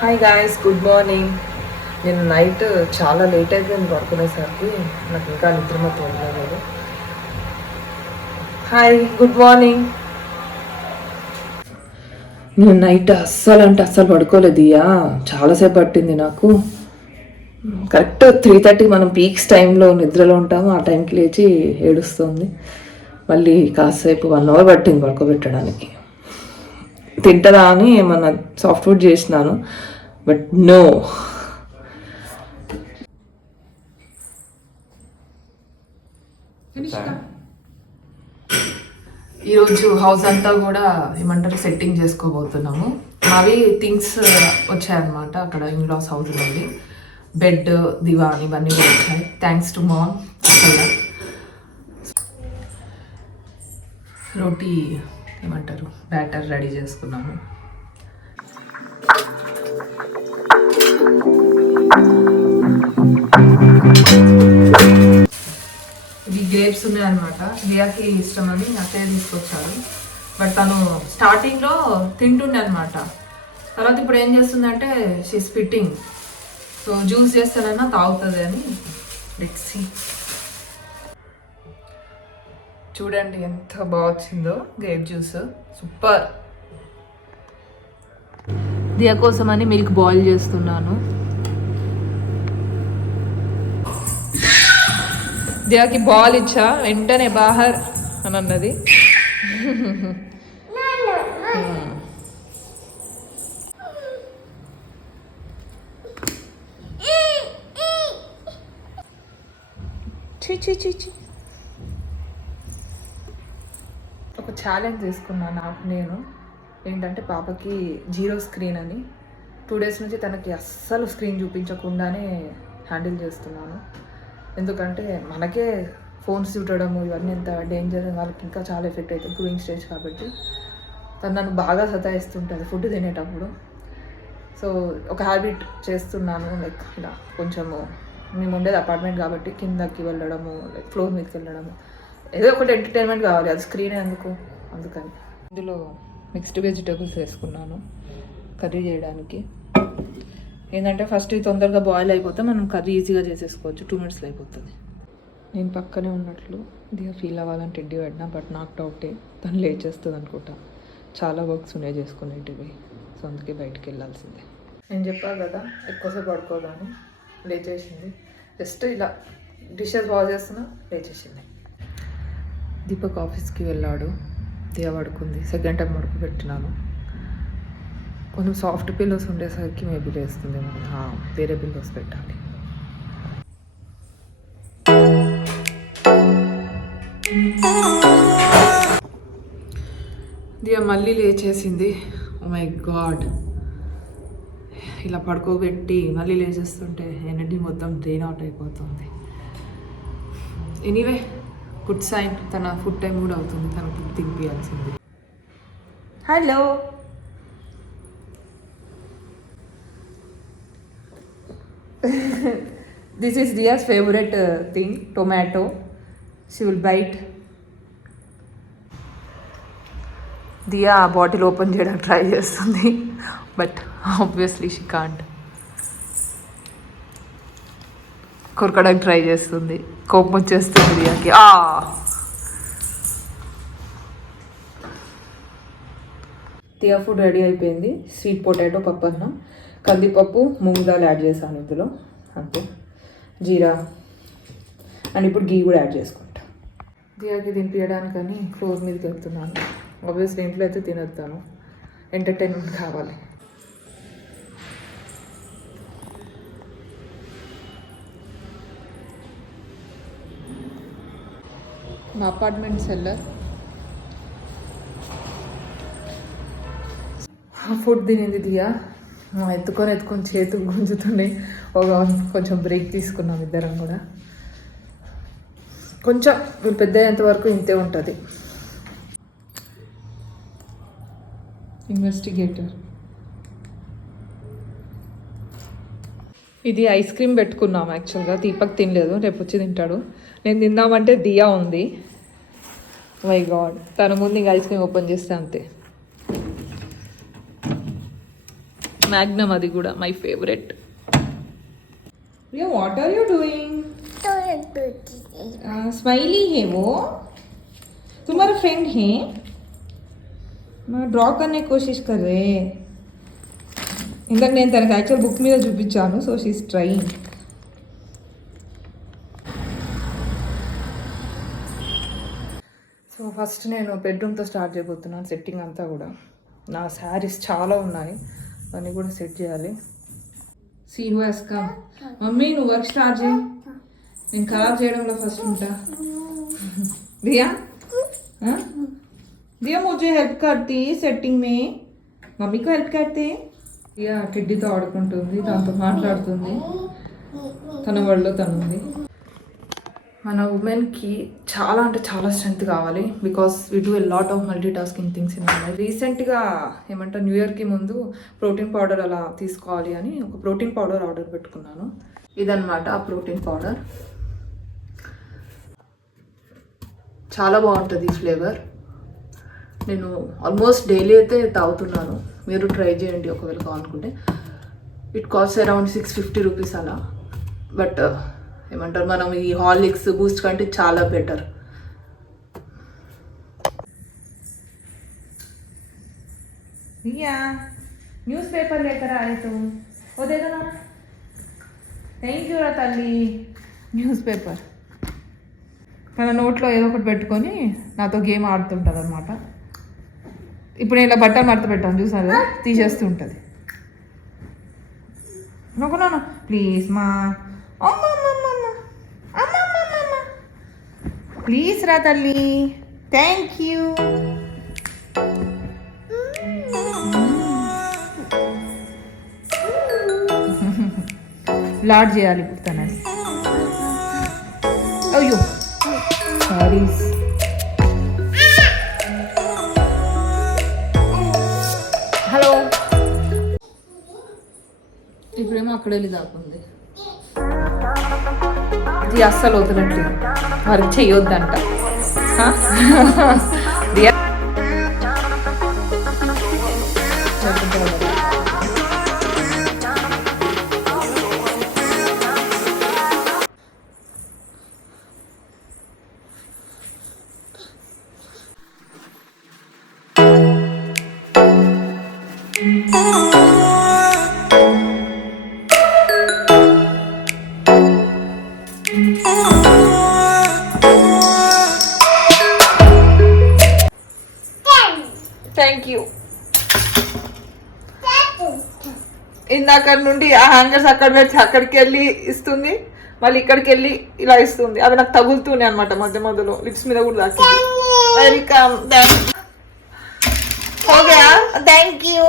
Hi guys, good morning. నేను night చాలా late అయిపోయింది పడుకునేసరికి, నాకు ఇంకా నిద్రమత్తు ఉండలేదు. Hi, good morning. నేను నైట్ అస్సలు పడుకోలేదు. చాలాసేపు పట్టింది నాకు. కరెక్ట్ 3:30 మనం పీక్స్ టైంలో నిద్రలో ఉంటాము. ఆ టైంకి లేచి ఏడుస్తుంది. మళ్ళీ కాసేపు 1 అవర్ పట్టింది పడుకోబెట్టడానికి. తింటదా అని ఏమన్నా సాఫ్ట్ ఫుడ్ చేసినాను, బట్ నో. ఈరోజు హౌస్ అంతా కూడా ఏమంటారు సెట్టింగ్ చేసుకోబోతున్నాము. అవి థింగ్స్ వచ్చాయన్నమాట అక్కడ ఇన్లాస్ హౌస్ నుండి. బెడ్, దివాన్ ఇవన్నీ కూడా వచ్చాయి. Thanks to mom. రోటీ ఏమంటారు బ్యాటర్ రెడీ చేసుకున్నాము. ఇవి గ్రేప్స్ ఉన్నాయన్నమాట. లియాకి ఇష్టం అని అత్తయ్య తీసుకొచ్చారు. బట్ తను స్టార్టింగ్లో తింటుండే అనమాట. తర్వాత ఇప్పుడు ఏం చేస్తుందంటే షీ స్పిట్టింగ్. సో జ్యూస్ చేస్తానన్నా తాగుతుంది అని. Let's see. చూడండి ఎంత బాగా వచ్చిందో గ్రేప్ జ్యూస్, సూపర్. దియా కోసం అని మిల్క్ బాయిల్ చేస్తున్నాను. దియాకి బాల్ ఇచ్చా, వెంటనే బాహర్ అని అన్నది. ఒక ఛాలెంజ్ తీసుకున్నాను నాకు నేను. ఏంటంటే పాపకి 0 స్క్రీన్ అని. 2 days నుంచి తనకి అస్సలు స్క్రీన్ చూపించకుండానే హ్యాండిల్ చేస్తున్నాను. ఎందుకంటే మనకే ఫోన్స్ చూడడము ఇవన్నీ ఎంత డేంజర్, వాళ్ళకి ఇంకా చాలా ఎఫెక్ట్ అవుతుంది గ్రోయింగ్ స్టేజ్ కాబట్టి. తను నన్ను బాగా సతాయిస్తుంటుంది ఫుడ్ తినేటప్పుడు. సో ఒక హ్యాబిట్ చేస్తున్నాను, లైక్ ఇలా కొంచెము, మేము ఉండేది అపార్ట్మెంట్ కాబట్టి కిందకి వెళ్ళడము, లైక్ ఫ్లోర్ మీదకి వెళ్ళడము, ఏదో ఒకటి ఎంటర్టైన్మెంట్ కావాలి, అది స్క్రీన్ ఎందుకు, అందుకని. ఇందులో మిక్స్డ్ వెజిటేబుల్స్ వేసుకున్నాను కర్రీ చేయడానికి. ఏంటంటే ఫస్ట్ ఇది తొందరగా బాయిల్ అయిపోతే మనం కర్రీ ఈజీగా చేసేసుకోవచ్చు, 2 minutes అయిపోతుంది. నేను పక్కనే ఉన్నట్లు ఇదిగా ఫీల్ అవ్వాలని టెడ్డీ పెట్టినా, బట్ నాకు డౌటే తను లేచేస్తుంది అనుకుంటా. చాలా వర్క్స్ ఉన్నాయి చేసుకునేటివి, సో అందుకే బయటికి వెళ్ళాల్సిందే. నేను చెప్పాను కదా ఎక్కువసేపు పడుకోదాన్ని, లేచేసింది. జస్ట్ ఇలా డిషెస్ బాగా చేస్తున్నా లేచేసింది. దీపక్ ఆఫీస్కి వెళ్ళాడు, దియా పడుకుంది. సెకండ్ టైం పడుకోబెట్టినాను. కొంచెం సాఫ్ట్ పిల్లోస్ ఉండేసరికి మేబీ లేస్తుంది. వేరే పిల్లోస్ పెట్టాలి. దియా మళ్ళీ లేచేసింది. ఓ మై గాడ్, ఇలా పడుకోబెట్టి మళ్ళీ లేచేస్తుంటే ఎనర్జీ మొత్తం డ్రైన్ అవుట్ అయిపోతుంది. Anyway good sign. తన ఫుడ్ టైం కూడా అవుతుంది, తనకు తినిపించాల్సింది. Hello, this is Diya's favourite thing, tomato. She will bite. Diya ఆ బాటిల్ ఓపెన్ చేయడానికి ట్రై చేస్తుంది, బట్ ఆబ్వియస్లీ షీ కాంట్. కొరకడానికి ట్రై చేస్తుంది, కోపం వచ్చేస్తుంది దియాకి. దియా ఫుడ్ రెడీ అయిపోయింది. స్వీట్ పొటాటో పప్పు అన్నం, కందిపప్పు, మూంగ్ దాల్ యాడ్ చేశాను ఇందులో, అంతే. జీరా అండ్ ఇప్పుడు గీ కూడా యాడ్ చేసుకుంటా. దియాకి తినిపించడానికని ఫ్లోర్ మీదకి వెళ్తున్నాను. ఆబ్వియస్లీ ఇంట్లో అయితే తినేస్తాను, ఎంటర్టైన్మెంట్ కావాలి. మా అపార్ట్మెంట్ సెల్లర్. ఫుడ్ తినింది దియా. ఎత్తుకొని చేతులు గుంజుతున్నాయి. కొంచెం బ్రేక్ తీసుకున్నాం ఇద్దరం కూడా. కొంచెం వీళ్ళు పెద్ద అయ్యేంత వరకు ఇంతే ఉంటుంది. ఇన్వెస్టిగేటర్. ఇది ఐస్ క్రీమ్ పెట్టుకున్నాం యాక్చువల్గా. దీపక్ తినలేదు, రేపు వచ్చి తింటాడు. నేను తిందామంటే దియా ఉంది. మై గాడ్, తన ముందు ఇంకా ఐస్ క్రీమ్ ఓపెన్ చేస్తే అంతే. मैग्नम అది కూడా my favourite Riya what are you doing smiley है वो तुम्हारा फ्रेंड है मैं ड्रॉ करने की कोशिश कर रहे ఇందాక నేను తనకి యాక్చువల్ బుక్ మీద చూపించాను so she's trying so first నేను బెడ్రూమ్తో స్టార్ట్ చేయబోతున్నాను సెట్టింగ్ అంతా కూడా నా శారీస్ చాలా ఉన్నాయి అవన్నీ కూడా సెట్ చేయాలి see who has come mummy నువ్వు వర్క్ స్టార్ట్ చేయి నేను ఖరాబ్ చేయడంలో ఫస్ట్ ఉంటా దియా दिया मुझे हेल्प करती सेटिंग में मम्मी को हेल्प करते दिया టిడ్డీతో ఆడుకుంటుంది దాంతో మాట్లాడుతుంది తన వరల్డ్లో తను ఉంది మన ఉమెన్కి చాలా అంటే చాలా స్ట్రెంగ్త్ కావాలి because we do a lot of multi tasking things in my life రీసెంట్గా ఏమంటారు న్యూ ఇయర్కి ముందు ప్రోటీన్ పౌడర్ అలా తీసుకోవాలి అని ఒక ప్రోటీన్ పౌడర్ ఆర్డర్ పెట్టుకున్నాను ఇదన్నమాట ఆ ప్రోటీన్ పౌడర్ చాలా బాగుంటుంది ఫ్లేవర్ నేను ఆల్మోస్ట్ డైలీ అయితే తాగుతున్నాను మీరు ట్రై చేయండి ఒకవేళ కావాలనుకుంటే ఇట్ కాస్ట్ అరౌండ్ 650 రూపీస్ అలా బట్ ఏమంటారు మనం ఈ హార్లిక్స్ బూస్ట్ కంటే చాలా బెటర్ भैया न्यूज़पेपर लेकर आए तुम वो दे दो ना थैंक यू రా తల్లి న్యూస్ పేపర్ తన నోట్లో ఏదో ఒకటి పెట్టుకొని నాతో గేమ్ ఆడుతుంటుంది అనమాట ఇప్పుడు ఇలా బట్టలు మడత పెట్టాను చూసారు తీసేస్తూ ఉంటుంది నొక్కున్నాను ప్లీజ్ మా ప్లీజ్ రా తల్లి థ్యాంక్ యూ లాడ్ చేయాలి ఇప్పుడు తనని అయ్యో సారీ హలో ఇప్పుడేమో అక్కడ వెళ్ళి దాకుంది ఇది అస్సలు వదలట్లేదు వారికి చెయ్యొద్దంట థ్యాంక్ యూ ఇందాక నుండి ఆ హ్యాంగర్స్ అక్కడ పెట్టి అక్కడికి వెళ్ళి ఇస్తుంది మళ్ళీ ఇక్కడికి వెళ్ళి ఇలా ఇస్తుంది అవి నాకు తగులుతున్నాయి అనమాట మధ్య మధ్యలో లిప్స్ మీద కూడా తాకింది వెల్కమ్ థ్యాంక్ యూ